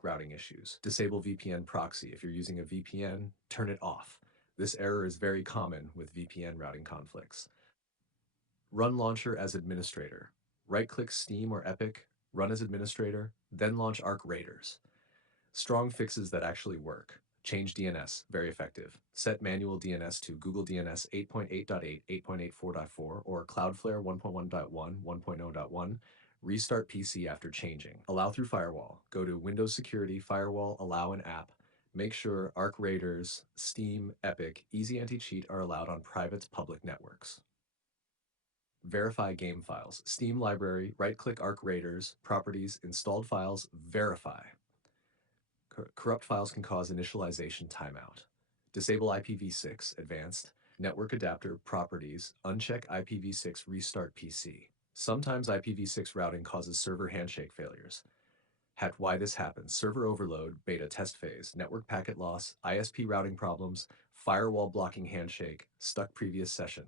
network routing issues. Disable VPN proxy. If you're using a VPN, turn it off. This error is very common with VPN routing conflicts. Run launcher as administrator. Right-click Steam or Epic, run as administrator, then launch Arc Raiders. Strong fixes that actually work. Change DNS, very effective. Set manual DNS to Google DNS 8.8.8, 8.84.4, or Cloudflare 1.1.1, 1.0.1. Restart PC after changing. Allow through firewall. Go to Windows Security, Firewall, Allow an app. Make sure Arc Raiders, Steam, Epic, Easy Anti-Cheat are allowed on private public networks. Verify game files. Steam library, right-click Arc Raiders, properties, installed files, verify. Corrupt files can cause initialization timeout. Disable IPv6 advanced, network adapter properties, uncheck IPv6 restart PC. Sometimes IPv6 routing causes server handshake failures. Why this happens: server overload, beta test phase, network packet loss, ISP routing problems, firewall blocking handshake, stuck previous session.